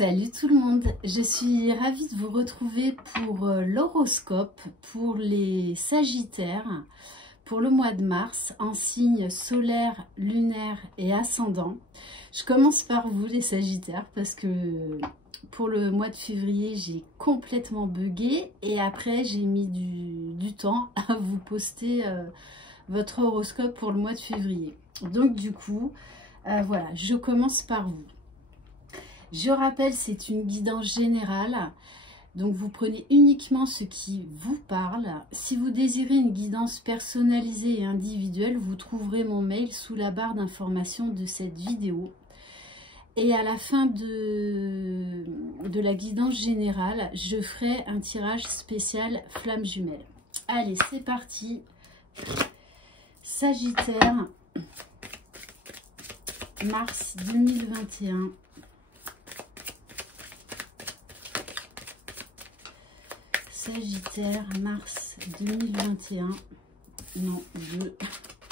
Salut tout le monde, je suis ravie de vous retrouver pour l'horoscope pour les Sagittaires pour le mois de mars en signe solaire, lunaire et ascendant. Je commence par vous les Sagittaires parce que pour le mois de février j'ai complètement bugué et après j'ai mis du temps à vous poster votre horoscope pour le mois de février. Donc du coup, voilà, je commence par vous. Je rappelle, c'est une guidance générale, donc vous prenez uniquement ce qui vous parle. Si vous désirez une guidance personnalisée et individuelle, vous trouverez mon mail sous la barre d'information de cette vidéo. Et à la fin de la guidance générale, je ferai un tirage spécial flamme jumelle. Allez, c'est parti. Sagittaire, mars 2021. Sagittaire, mars 2021. Non, deux.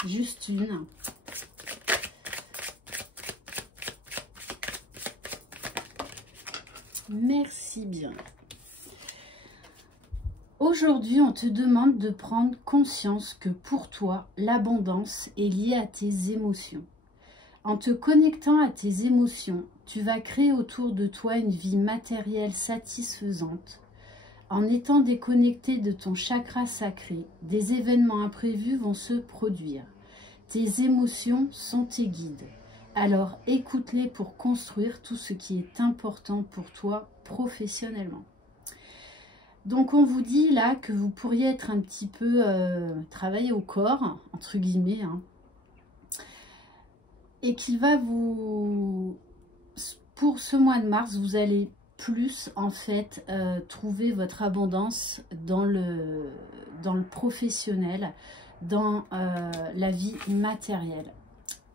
Juste une. Merci bien. Aujourd'hui, on te demande de prendre conscience que pour toi, l'abondance est liée à tes émotions. En te connectant à tes émotions, tu vas créer autour de toi une vie matérielle satisfaisante. En étant déconnecté de ton chakra sacré, des événements imprévus vont se produire. Tes émotions sont tes guides. Alors écoute-les pour construire tout ce qui est important pour toi professionnellement. Donc on vous dit là que vous pourriez être un petit peu travailler au corps, entre guillemets, hein, et qu'il va vous... Pour ce mois de mars, vous allez plus en fait trouver votre abondance dans le professionnel, dans la vie matérielle.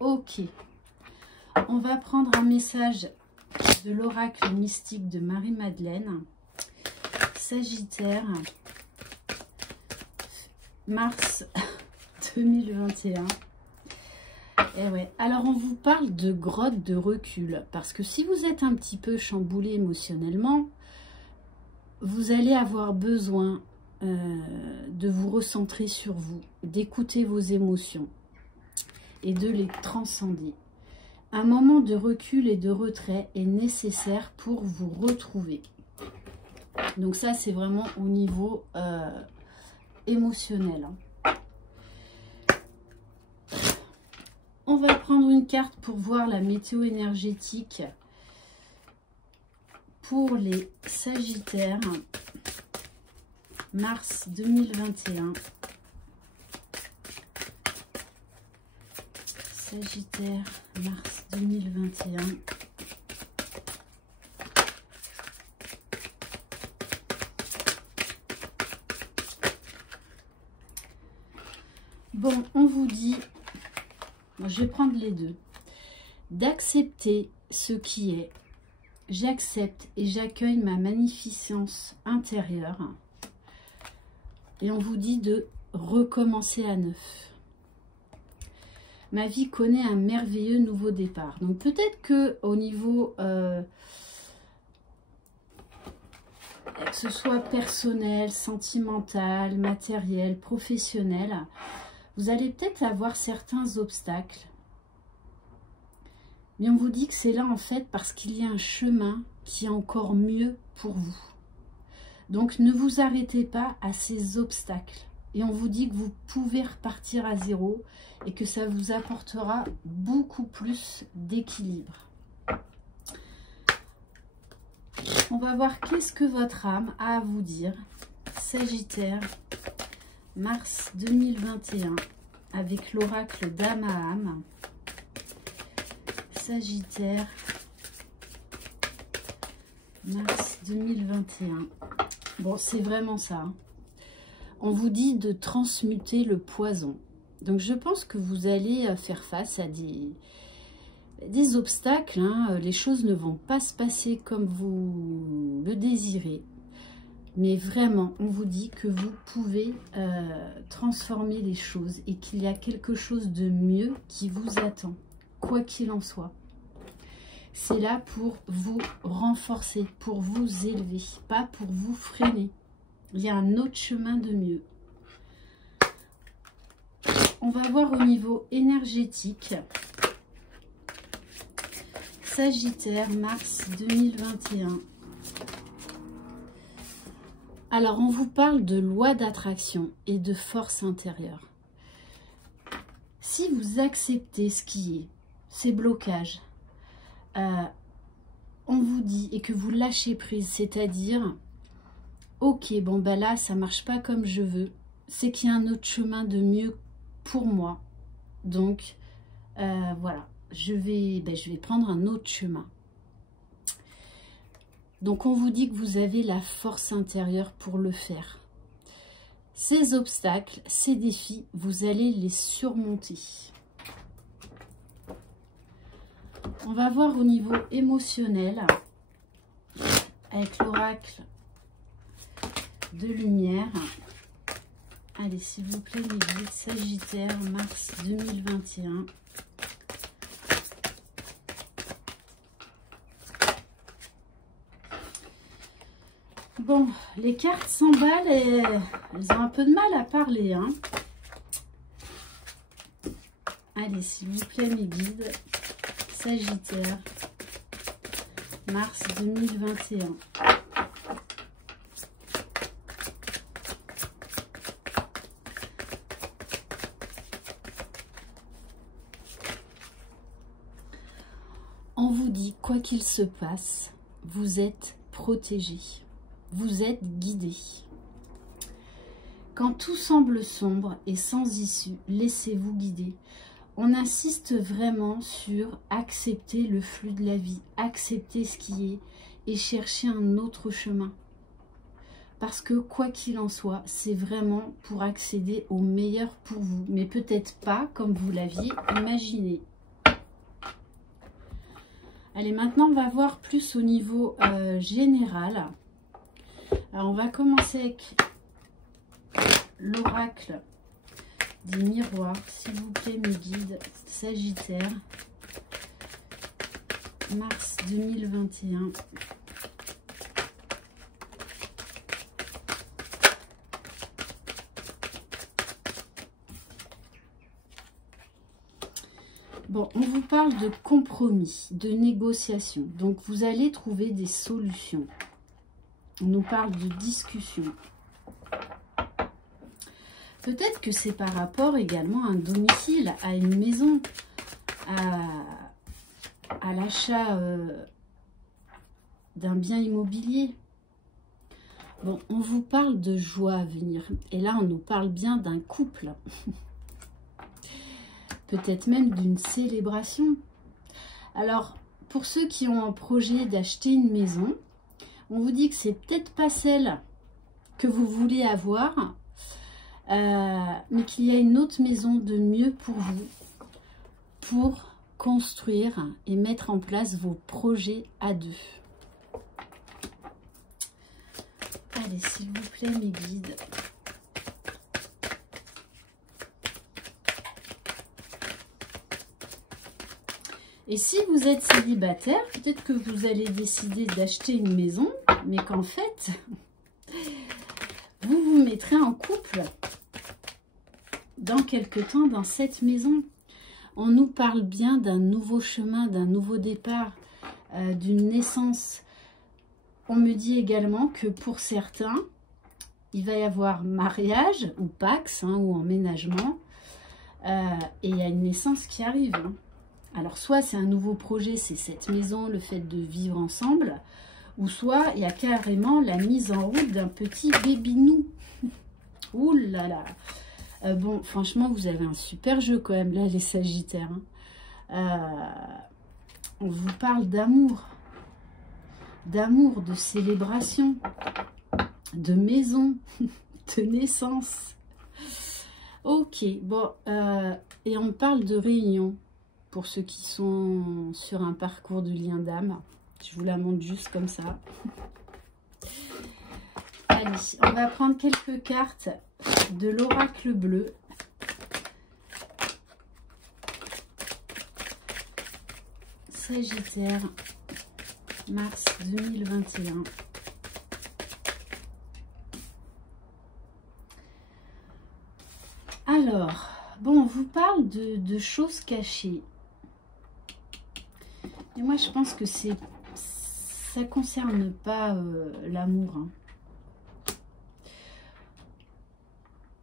Ok, on va prendre un message de l'oracle mystique de Marie-Madeleine. Sagittaire, mars 2021. Et ouais, alors on vous parle de grotte de recul, parce que si vous êtes un petit peu chamboulé émotionnellement, vous allez avoir besoin de vous recentrer sur vous, d'écouter vos émotions et de les transcender. Un moment de recul et de retrait est nécessaire pour vous retrouver. Donc ça, c'est vraiment au niveau émotionnel, hein. On va prendre une carte pour voir la météo énergétique pour les Sagittaires, mars 2021. Sagittaire, mars 2021. Bon, on vous dit... Je vais prendre les deux. D'accepter ce qui est. J'accepte et j'accueille ma magnificence intérieure. Et on vous dit de recommencer à neuf. Ma vie connaît un merveilleux nouveau départ. Donc peut-être que au niveau, que ce soit personnel, sentimental, matériel, professionnel, vous allez peut-être avoir certains obstacles. Mais on vous dit que c'est là en fait parce qu'il y a un chemin qui est encore mieux pour vous. Donc ne vous arrêtez pas à ces obstacles. Et on vous dit que vous pouvez repartir à zéro et que ça vous apportera beaucoup plus d'équilibre. On va voir qu'est-ce que votre âme a à vous dire. Sagittaire, mars 2021, avec l'oracle d'âme à âme. Sagittaire, mars 2021. Bon, c'est vraiment ça, hein. On vous dit de transmuter le poison. Donc, je pense que vous allez faire face à des obstacles, hein. Les choses ne vont pas se passer comme vous le désirez. Mais vraiment, on vous dit que vous pouvez transformer les choses et qu'il y a quelque chose de mieux qui vous attend, quoi qu'il en soit. c'est là pour vous renforcer, pour vous élever, pas pour vous freiner. Il y a un autre chemin de mieux. On va voir au niveau énergétique. Sagittaire, mars 2021. Alors, on vous parle de loi d'attraction et de force intérieure. Si vous acceptez ce qui est, ces blocages, on vous dit, et que vous lâchez prise, c'est-à-dire, ok, bon ben là, ça marche pas comme je veux, c'est qu'il y a un autre chemin de mieux pour moi. Donc, voilà, je vais prendre un autre chemin. Donc, on vous dit que vous avez la force intérieure pour le faire. Ces obstacles, ces défis, vous allez les surmonter. On va voir au niveau émotionnel, avec l'oracle de lumière. Allez, s'il vous plaît, les guides Sagittaire, mars 2021. Bon, les cartes s'emballent et elles ont un peu de mal à parler, hein. Allez, s'il vous plaît, mes guides Sagittaire, mars 2021. On vous dit, quoi qu'il se passe, vous êtes protégé. Vous êtes guidé. Quand tout semble sombre et sans issue, laissez-vous guider. On insiste vraiment sur accepter le flux de la vie, accepter ce qui est et chercher un autre chemin. Parce que quoi qu'il en soit, c'est vraiment pour accéder au meilleur pour vous, mais peut-être pas comme vous l'aviez imaginé. Allez, maintenant on va voir plus au niveau général. Alors, on va commencer avec l'oracle des miroirs. S'il vous plaît, mes guides Sagittaire, mars 2021. Bon, on vous parle de compromis, de négociation. Donc, vous allez trouver des solutions. On nous parle de discussion. Peut-être que c'est par rapport également à un domicile, à une maison, à l'achat d'un bien immobilier. Bon, on vous parle de joie à venir. Et là, on nous parle bien d'un couple. Peut-être même d'une célébration. Alors, pour ceux qui ont un projet d'acheter une maison, on vous dit que c'est peut-être pas celle que vous voulez avoir, mais qu'il y a une autre maison de mieux pour vous, pour construire et mettre en place vos projets à deux. Allez, s'il vous plaît, mes guides. Et si vous êtes célibataire, peut-être que vous allez décider d'acheter une maison, mais qu'en fait, vous vous mettrez en couple dans quelque temps dans cette maison. On nous parle bien d'un nouveau chemin, d'un nouveau départ, d'une naissance. On me dit également que pour certains, il va y avoir mariage ou pax, hein, ou emménagement, et il y a une naissance qui arrive, hein. Alors, soit c'est un nouveau projet, c'est cette maison, le fait de vivre ensemble, ou soit il y a carrément la mise en route d'un petit bébinou. Ouh là là. Bon, franchement, vous avez un super jeu quand même, là, les Sagittaires, hein. On vous parle d'amour, de célébration, de maison, de naissance. Ok, bon, et on parle de réunion. Pour ceux qui sont sur un parcours de lien d'âme, je vous la montre juste comme ça. Allez, on va prendre quelques cartes de l'oracle bleu. Sagittaire, mars 2021. Alors, bon, on vous parle de choses cachées. Et moi, je pense que ça ne concerne pas l'amour. Hein.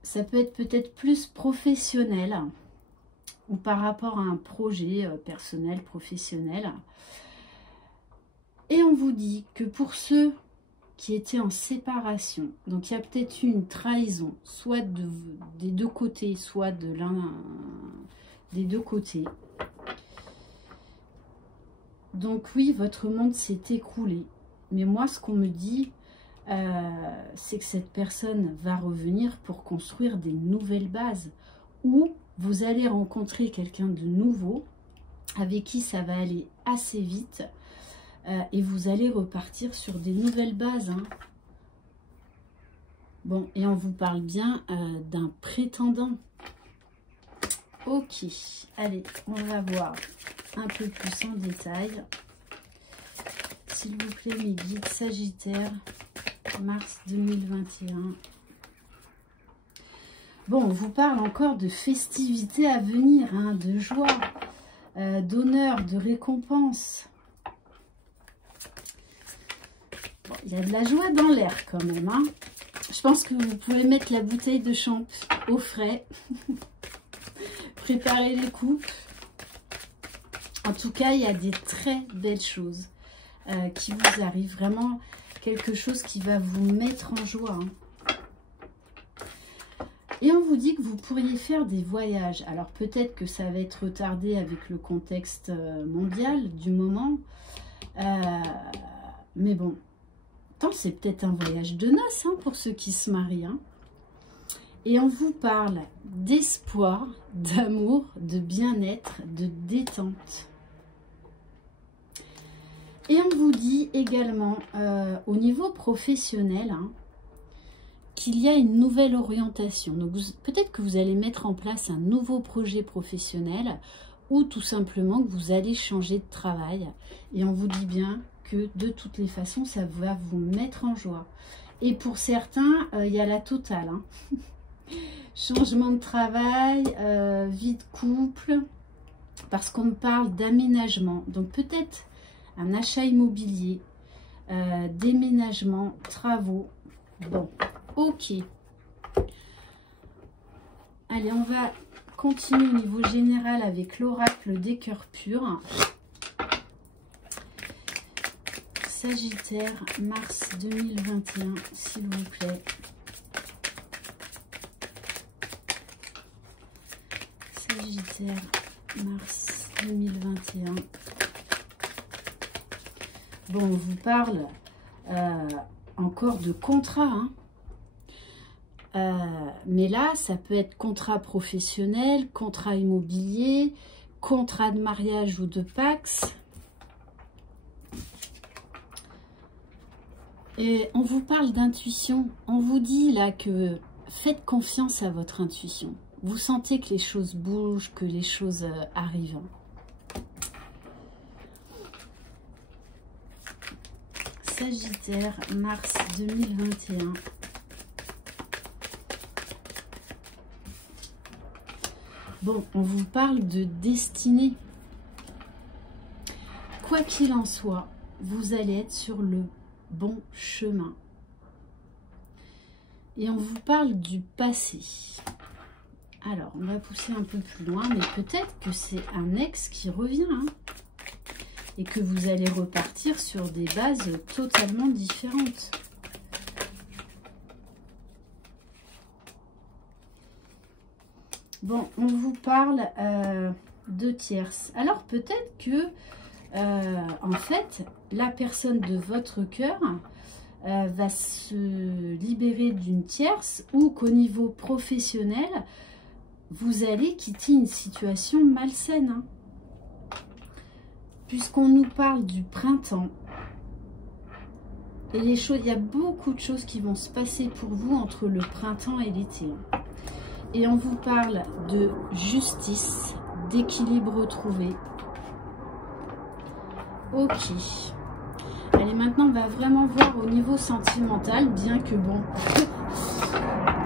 Ça peut être peut-être plus professionnel ou par rapport à un projet personnel, professionnel. Et on vous dit que pour ceux qui étaient en séparation, donc il y a peut-être eu une trahison, soit des deux côtés, soit de l'un des deux côtés. Donc oui, votre monde s'est écroulé. Mais moi, ce qu'on me dit, c'est que cette personne va revenir pour construire des nouvelles bases. Ou vous allez rencontrer quelqu'un de nouveau, avec qui ça va aller assez vite. Et vous allez repartir sur des nouvelles bases. Hein. Bon, et on vous parle bien d'un prétendant. Ok, allez, on va voir un peu plus en détail. S'il vous plaît, mes guides Sagittaire, mars 2021. Bon, on vous parle encore de festivités à venir, hein, de joie, d'honneur, de récompense. Bon, il y a de la joie dans l'air quand même. Hein. Je pense que vous pouvez mettre la bouteille de champ au frais. Préparer les coupes. En tout cas, il y a des très belles choses qui vous arrivent. Vraiment quelque chose qui va vous mettre en joie. Hein. Et on vous dit que vous pourriez faire des voyages. Alors peut-être que ça va être retardé avec le contexte mondial du moment. Mais bon, c'est peut-être un voyage de noces hein, pour ceux qui se marient. Hein. Et on vous parle d'espoir, d'amour, de bien-être, de détente. Et on vous dit également au niveau professionnel hein, qu'il y a une nouvelle orientation. Donc peut-être que vous allez mettre en place un nouveau projet professionnel ou tout simplement que vous allez changer de travail. Et on vous dit bien que de toutes les façons, ça va vous mettre en joie. Et pour certains, il y a la totale. Hein. Changement de travail, vie de couple, parce qu'on me parle d'aménagement. Donc peut-être un achat immobilier, déménagement, travaux. Bon, ok. Allez, on va continuer au niveau général avec l'oracle des cœurs purs. Sagittaire, mars 2021, s'il vous plaît. Sagittaire, mars 2021. Bon, on vous parle encore de contrat. Hein. Mais là, ça peut être contrat professionnel, contrat immobilier, contrat de mariage ou de Pacs. Et on vous parle d'intuition. On vous dit là que faites confiance à votre intuition. Vous sentez que les choses bougent, que les choses arrivent. Sagittaire, mars 2021. Bon, on vous parle de destinée. Quoi qu'il en soit, vous allez être sur le bon chemin. Et on vous parle du passé. Alors, on va pousser un peu plus loin, mais peut-être que c'est un ex qui revient. Hein, et que vous allez repartir sur des bases totalement différentes. Bon, on vous parle de tierces. Alors, peut-être que, en fait, la personne de votre cœur va se libérer d'une tierce ou qu'au niveau professionnel, vous allez quitter une situation malsaine. Hein. Puisqu'on nous parle du printemps. Et les choses, il y a beaucoup de choses qui vont se passer pour vous entre le printemps et l'été. Et on vous parle de justice, d'équilibre retrouvé. Ok. Allez, maintenant, on va vraiment voir au niveau sentimental, bien que bon,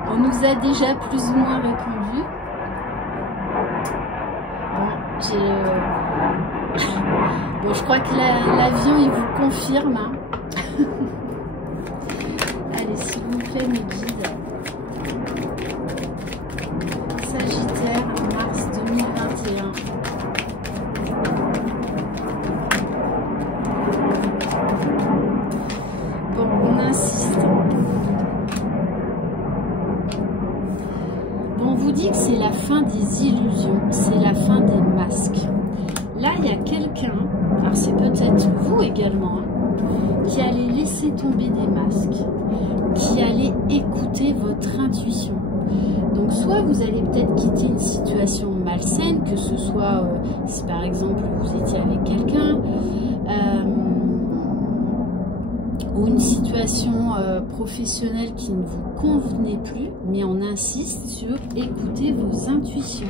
on nous a déjà plus ou moins répondu. Bon, je crois que l'avion, il vous confirme. Hein. Allez, s'il vous plaît, mes guides. Sagittaire, mars 2021. Bon, on insiste. Bon, on vous dit que c'est la fin des illusions, c'est la fin des masques. Là, il y a quelqu'un, alors c'est peut-être vous également, hein, qui allait laisser tomber des masques, qui allait écouter votre intuition. Donc, soit vous allez peut-être quitter une situation malsaine, que ce soit, si par exemple vous étiez avec quelqu'un, ou une situation professionnelle qui ne vous convenait plus, mais on insiste sur écouter vos intuitions.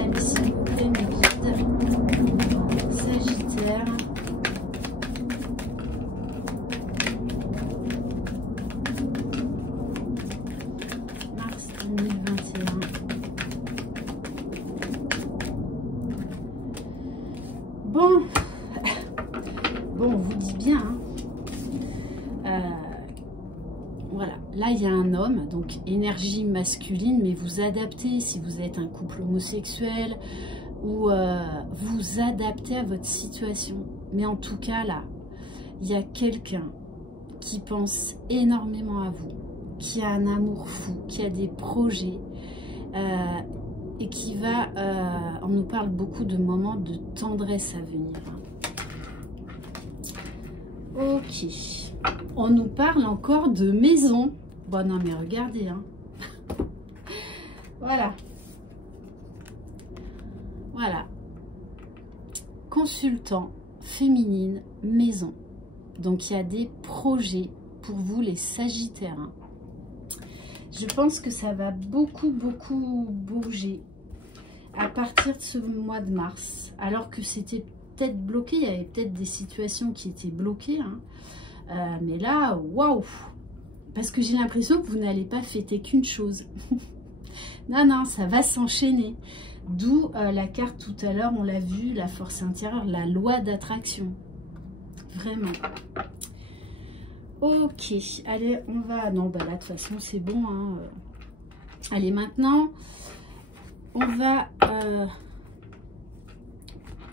Allez, s'il vous plaît, mes guides. Sagittaire. Mars 2021. Bon, on vous dit bien, hein. Voilà, là il y a un homme, donc énergie masculine, mais vous adaptez si vous êtes un couple homosexuel ou vous adaptez à votre situation. Mais en tout cas là, il y a quelqu'un qui pense énormément à vous, qui a un amour fou, qui a des projets et qui va, on nous parle beaucoup de moments de tendresse à venir. Ok, on nous parle encore de maison. Bon, non, mais regardez, hein. Voilà. Voilà. Consultant, féminine, maison. Donc, il y a des projets pour vous, les Sagittaires. Hein. Je pense que ça va beaucoup bouger à partir de ce mois de mars. Alors que c'était peut-être bloqué, il y avait peut-être des situations qui étaient bloquées, hein. Mais là, waouh, parce que j'ai l'impression que vous n'allez pas fêter qu'une chose. Non, ça va s'enchaîner. D'où la carte tout à l'heure, on l'a vu, la force intérieure, la loi d'attraction. Vraiment. Ok, allez, on va... Non, bah là, de toute façon, c'est bon. Hein. Allez, maintenant, on va...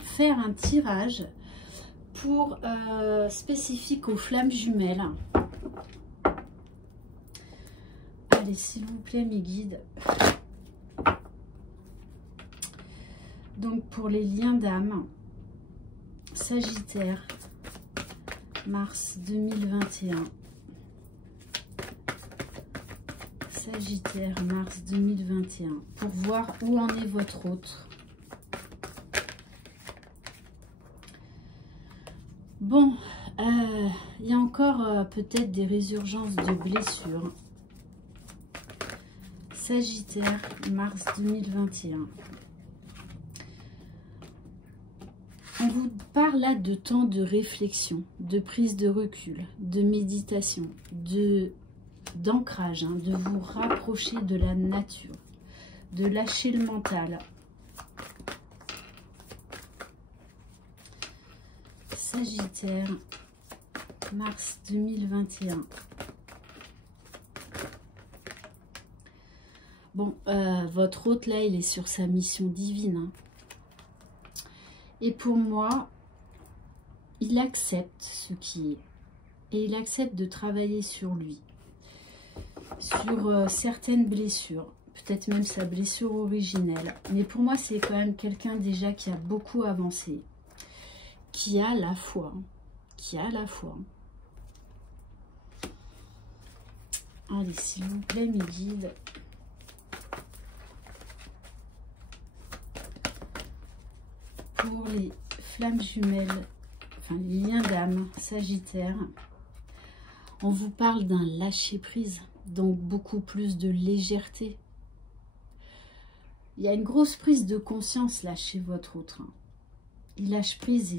faire un tirage pour spécifique aux flammes jumelles. Allez, s'il vous plaît, mes guides. Donc, pour les liens d'âme, Sagittaire, mars 2021. Sagittaire, mars 2021. Pour voir où en est votre autre. Bon, il y a encore peut-être des résurgences de blessures. Sagittaire, mars 2021. On vous parle là de temps de réflexion, de prise de recul, de méditation, d'ancrage, hein, de vous rapprocher de la nature, de lâcher le mental. Sagittaire, mars 2021. Bon, votre hôte là, il est sur sa mission divine. Hein. Et pour moi, il accepte ce qui est. Et il accepte de travailler sur lui. Sur certaines blessures. Peut-être même sa blessure originelle. Mais pour moi, c'est quand même quelqu'un déjà qui a beaucoup avancé. Qui a la foi. Qui a la foi. Allez, s'il vous plaît, mes guides. Pour les flammes jumelles, enfin les liens d'âme, Sagittaire, on vous parle d'un lâcher-prise, donc beaucoup plus de légèreté. Il y a une grosse prise de conscience là chez votre autre. Hein. il lâche prise,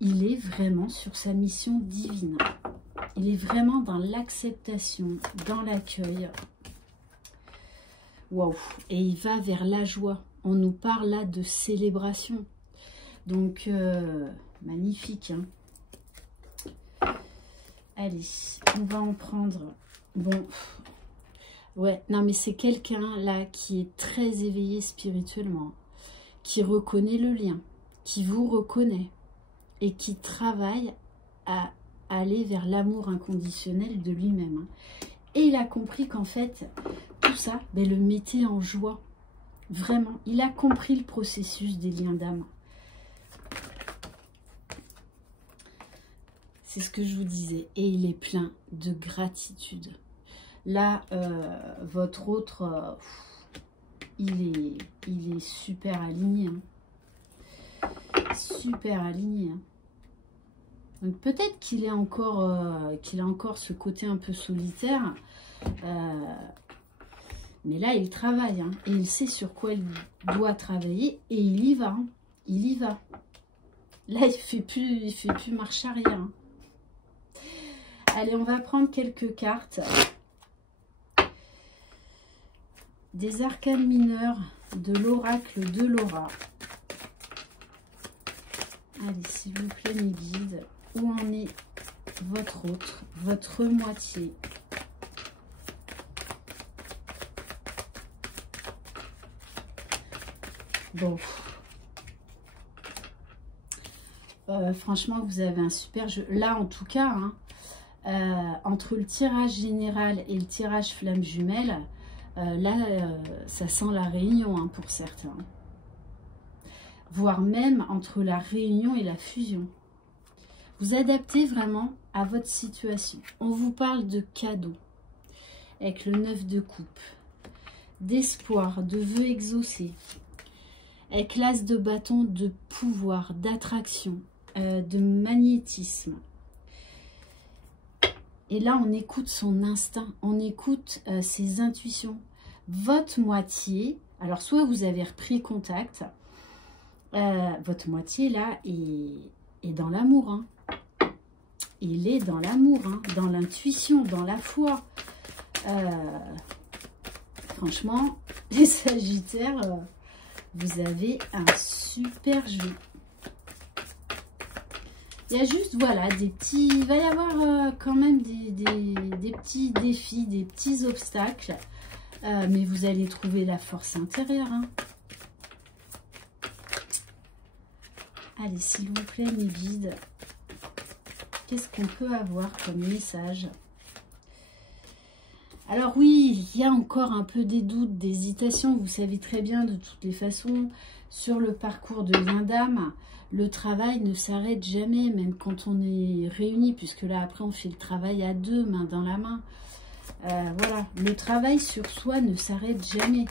il est vraiment sur sa mission divine. Il est vraiment dans l'acceptation, dans l'accueil. Waouh! Et il va vers la joie. On nous parle là de célébration. Donc, magnifique. Hein. Allez, on va en prendre. Bon, ouais, non mais c'est quelqu'un là qui est très éveillé spirituellement, qui reconnaît le lien, qui vous reconnaît et qui travaille à aller vers l'amour inconditionnel de lui-même. Et il a compris qu'en fait, tout ça le mettait en joie. Vraiment, il a compris le processus des liens d'âme. C'est ce que je vous disais. Et il est plein de gratitude. Là, votre autre, il est super aligné. Hein. Super aligné. Hein. Donc peut-être qu'il a encore ce côté un peu solitaire. Mais là, il travaille. Hein, et il sait sur quoi il doit travailler. Et il y va. Hein, il y va. Là, il fait plus marche arrière. Hein. Allez, on va prendre quelques cartes. Des arcanes mineurs de l'oracle de Laura. Allez, s'il vous plaît, mes guides. Où en est votre autre, votre moitié? Bon. Franchement, vous avez un super jeu. Là, en tout cas, hein, entre le tirage général et le tirage flamme jumelle, ça sent la réunion hein, pour certains. Voire même entre la réunion et la fusion. Vous adaptez vraiment à votre situation. On vous parle de cadeaux avec le 9 de coupe, d'espoir, de vœux exaucés, avec l'as de bâton, de pouvoir, d'attraction, de magnétisme. Et là, on écoute son instinct, on écoute ses intuitions. Votre moitié, alors soit vous avez repris contact, votre moitié là est dans l'amour. Hein. Il est dans l'amour, hein, dans l'intuition, dans la foi. Franchement, les Sagittaires, vous avez un super jeu. Il y a juste, voilà, des petits... Il va y avoir quand même des petits défis, des petits obstacles. Mais vous allez trouver la force intérieure. Hein. Allez, s'il vous plaît, mes guides. Qu'est-ce qu'on peut avoir comme message? Alors oui, il y a encore un peu des doutes, des hésitations. Vous savez très bien, de toutes les façons, sur le parcours de lien d'âme, le travail ne s'arrête jamais, même quand on est réunis, puisque là, après, on fait le travail à deux, main dans la main. Voilà, le travail sur soi ne s'arrête jamais.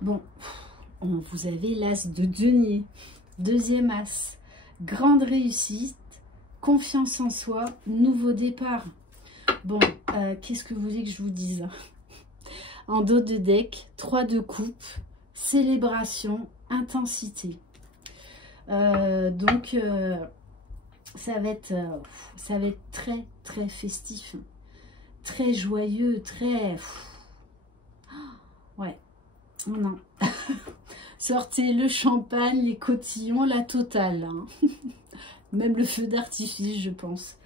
Bon, vous avez l'as de denier, deuxième as, grande réussite, confiance en soi, nouveau départ. Bon, qu'est-ce que vous voulez que je vous dise? En dos de deck, 3 de coupe, célébration, intensité. Donc, ça va être très, très festif, très joyeux, très... Ouais, non. Sortez le champagne, les cotillons, la totale. Hein. Même le feu d'artifice, je pense.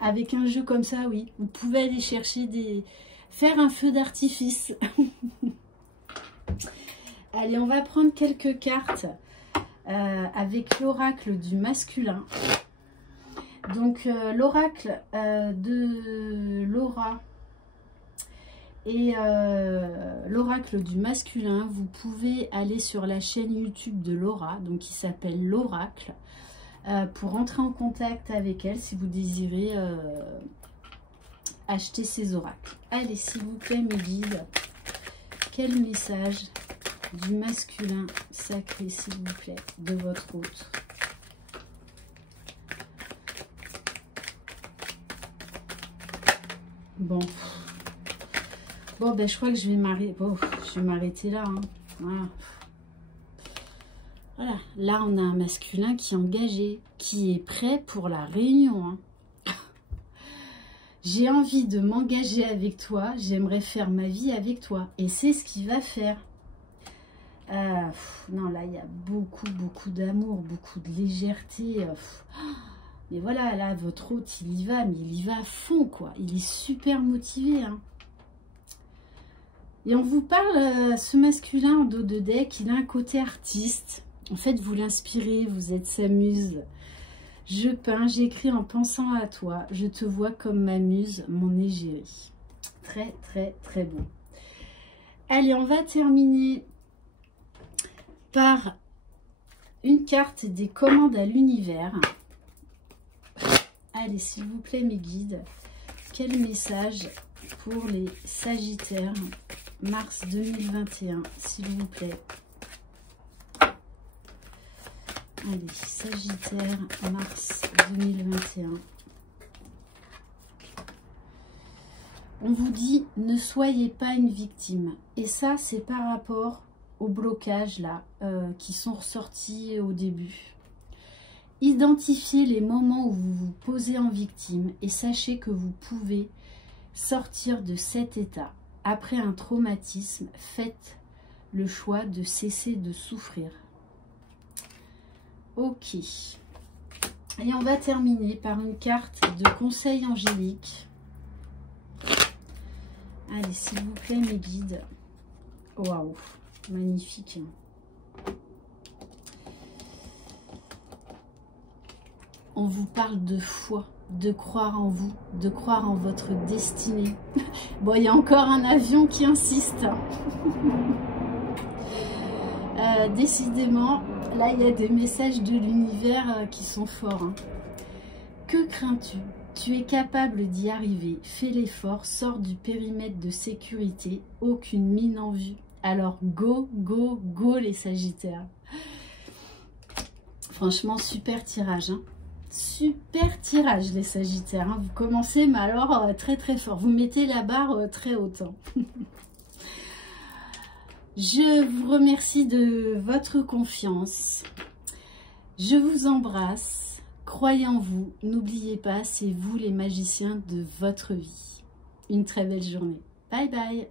Avec un jeu comme ça, oui. Vous pouvez aller chercher faire un feu d'artifice. Allez, on va prendre quelques cartes avec l'oracle du masculin. Donc, l'oracle de Laura et l'oracle du masculin, vous pouvez aller sur la chaîne YouTube de Laura, donc qui s'appelle l'oracle, pour entrer en contact avec elle si vous désirez acheter ces oracles. Allez, s'il vous plaît, mes guides, quel message du masculin sacré, s'il vous plaît, de votre autre? Bon, Bon, ben, je crois que je vais m'arrêter. Bon, je vais m'arrêter là. Hein. Voilà. Voilà. Là, on a un masculin qui est engagé, qui est prêt pour la réunion. Hein. J'ai envie de m'engager avec toi. J'aimerais faire ma vie avec toi. Et c'est ce qu'il va faire. Non, là, il y a beaucoup d'amour, beaucoup de légèreté. Mais voilà, là, votre hôte, il y va, mais il y va à fond, quoi. Il est super motivé, hein. Et on vous parle, ce masculin en dos de deck, il a un côté artiste. En fait, vous l'inspirez, vous êtes sa muse. Je peins, j'écris en pensant à toi. Je te vois comme ma muse, mon égérie. Très, très bon. Allez, on va terminer par une carte des commandes à l'univers. Allez, s'il vous plaît, mes guides, quel message pour les Sagittaires, mars 2021, s'il vous plaît. Allez, Sagittaire, mars 2021. On vous dit, ne soyez pas une victime. Et ça, c'est par rapport aux blocages là, qui sont ressortis au début. Identifiez les moments où vous vous posez en victime et sachez que vous pouvez sortir de cet état. Après un traumatisme, faites le choix de cesser de souffrir. Ok. Et on va terminer par une carte de conseil angélique. Allez, s'il vous plaît, mes guides. Waouh, magnifique. On vous parle de foi, de croire en vous, de croire en votre destinée. Bon, il y a encore un avion qui insiste. Décidément, là, il y a des messages de l'univers qui sont forts. Hein. Que crains-tu? Tu es capable d'y arriver. Fais l'effort, sors du périmètre de sécurité. Aucune mine en vue. Alors, go, go, go, les Sagittaires. Franchement, super tirage. Hein. Super tirage, les Sagittaires. Hein. Vous commencez, mais alors très très fort. Vous mettez la barre très haute. Hein. Je vous remercie de votre confiance. Je vous embrasse. Croyez en vous. N'oubliez pas, c'est vous les magiciens de votre vie. Une très belle journée. Bye bye.